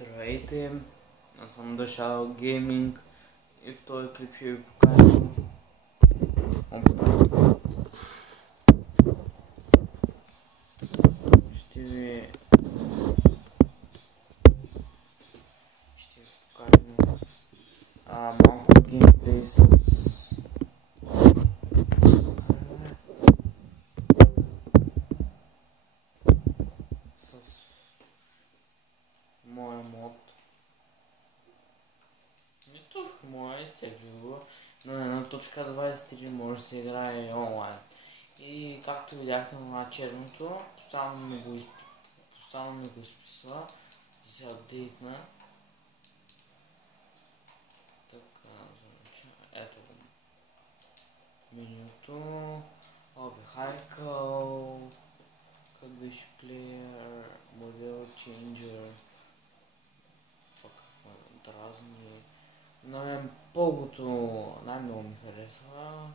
Здравейте, аз съм The Shadow Gaming и в този клип ще ви покажа ще ви покажа малко геймплей с моя мод. Не точно моя, изтегли го. На 1.23 може да се играе и онлайн. И както видяхте на черното, постоянно ми го изписва и се апдейтна. Така, ето го. Менюто, vehicle, как беше player, model changer, дразни. На мен пългото най-много ми харесва.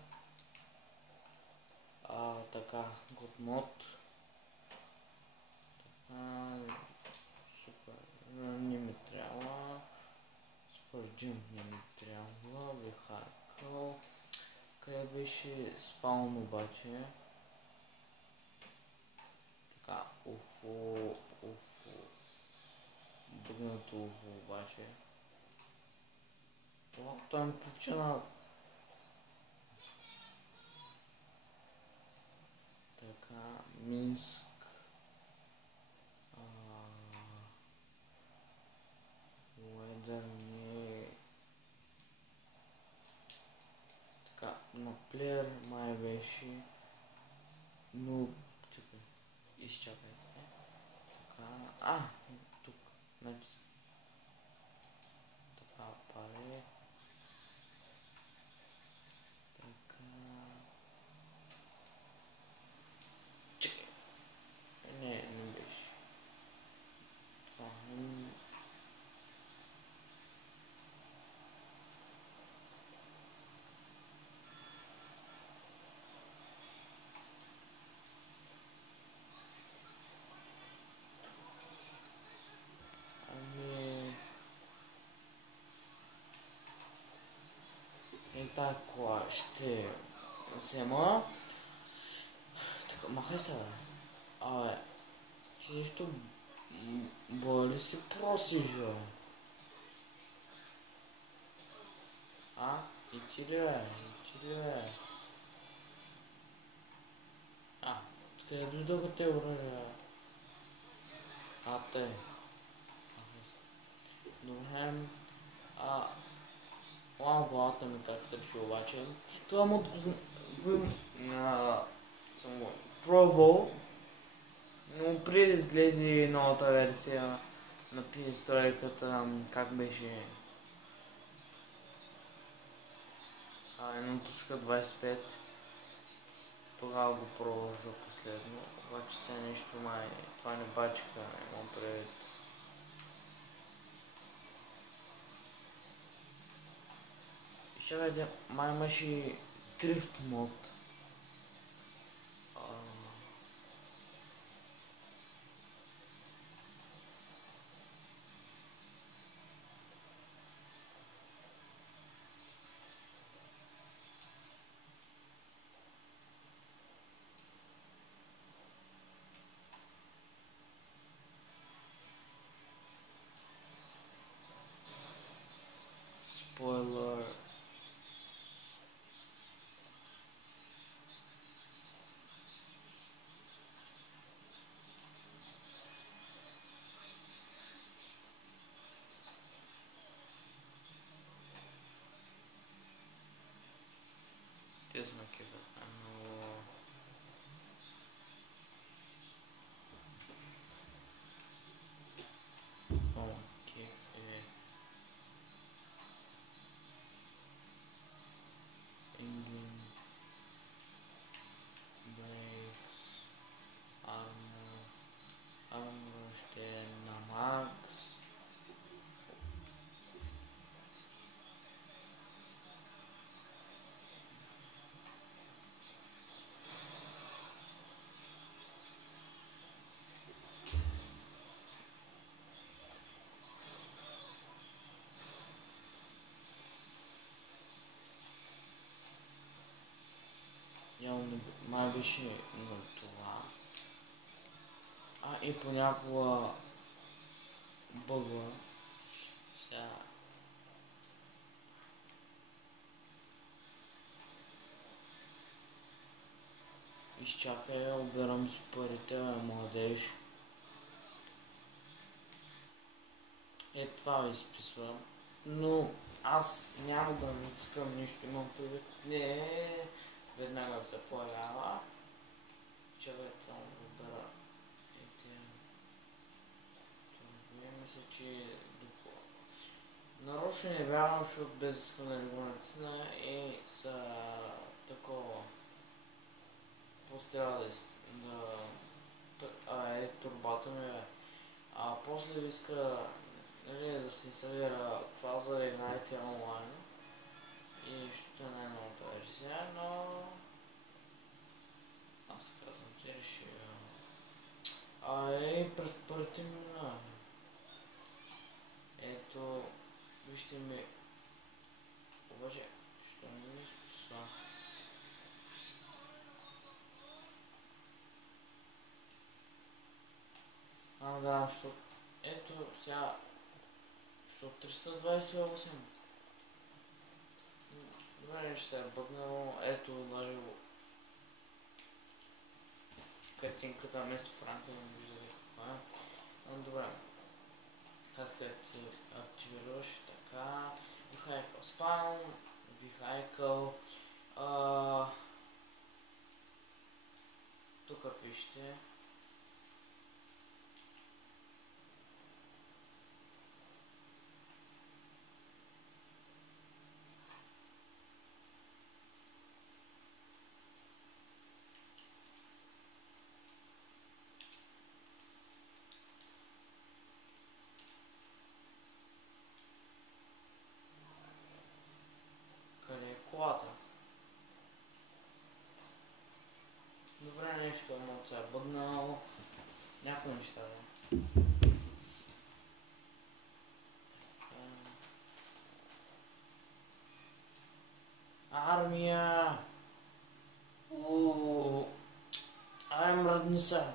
Така, God Mod. Супер, не ми трябва. Супер Gym не ми трябва. Vehicle. Къде беше спаун обаче? Така, UFO. Бъгнато UFO обаче. Той ми причина. Така, Минск. Уедър не. Така, на плеер май беше. Но, чакай, изчакайте. Така, тук, значи. Така, паре. Така. Чакай. Не беше. Това тая кола ще взема. Така, махай се, бе. Че нещо боли си просиш, бе. И ти ли, бе? Откъде дойдоха те оръжия? Те. Добре. Главата ми как се реши обаче. Това мод съм го пробвал, но преди да излезе новата версия на историката, как беше 1.25, тогава го пробвах за последно, обаче сега нещо май, това не бачка, имам предвид. Чакайте, май имаше дрифт мод. Спойлер. Те сме кефа. Engine, brakes, armor ще е на макс. май беше на това. И понякога бъгва. Сега изчакай, обирам си парите, младеж. Това ви изписвам. Но аз няма да натискам нищо, имам предвид. Не, веднага се появява. Чакайте само да обера. Мисля, че е доклад. Нарочно не вярвам, защото без искам да не го натисна и са такова. Просто трябва да турбата ми е. После иска да се инсталира това, за да играете онлайн. И ще е най-новата версия, но аз така съм си решил. През първите мина. Ето, вижте ми. Обаче, що не ми изписва? Да, защото ето сега, защото 328. Добре, ще се е бъгнало. Ето, даже картинката вместо Франклин не виждате какво е. Добре. Как се активираш? Така. Vehicle Spawn. Vehicle. Тук пишете. Къде е колата? Добре, нещо много се е бъгнало. Някои неща да. Армия! Мръдни са!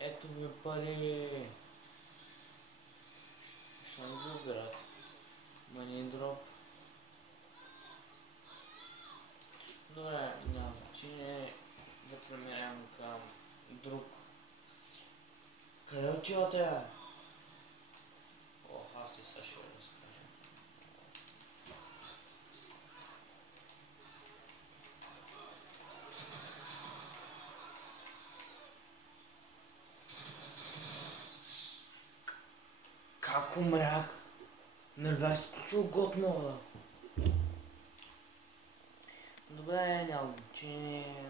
Ето ви пари! Ще не го играт. Money drop. Добре, няма значение. Да преминем към друг. Къде отивате? Аз и сега ще разкажа. Как умрях? Не бях изключил год мода. Добре, няма значение.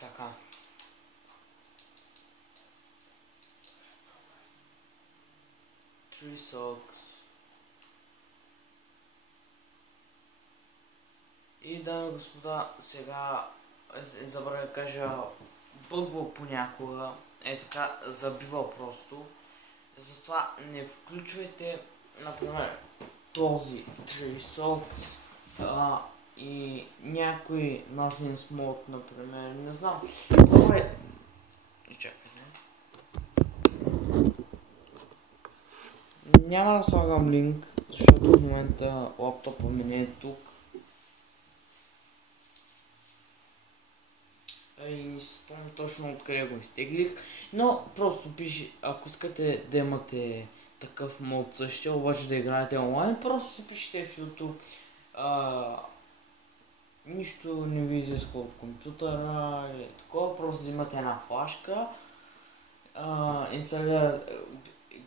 Така. Three socks. И дами и господа, сега забравя да кажа, бъгва понякога, така, забива просто. Затова не включвайте, например, този Three Socks и някой Nothing Smoke, например, не знам. Добре, чакайте. Няма да слагам линк, защото в момента лаптопа ми не е тук. И не си спомням точно откъде го изтеглих, но просто пише, ако искате да имате такъв мод същия, обаче да играете онлайн, просто си пишете в YouTube. Нищо не ви изисква от компютъра или такова, просто взимате една флашка,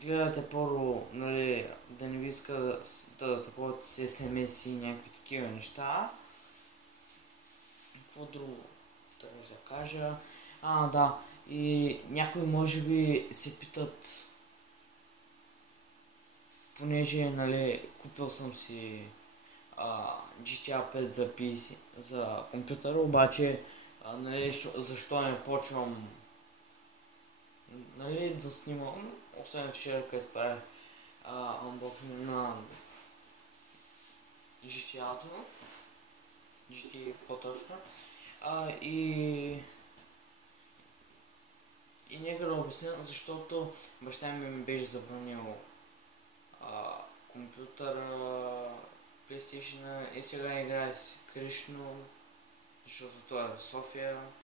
гледате първо, нали, да не ви иска да таковате с SMS и някакви такива неща. Какво друго трябва да кажа? Да, и някои може би се питат, понеже, нали, купил съм си GTA 5 за PC, за компютъра, обаче, нали, защо не почвам нали, да снимам, освен вчера, където правих анбоксинг на GTA-то, GTA по-точно. И нека да обясня, защото баща ми беше забранил компютъра, PlayStation и сега играе с Кришно, защото той е в София.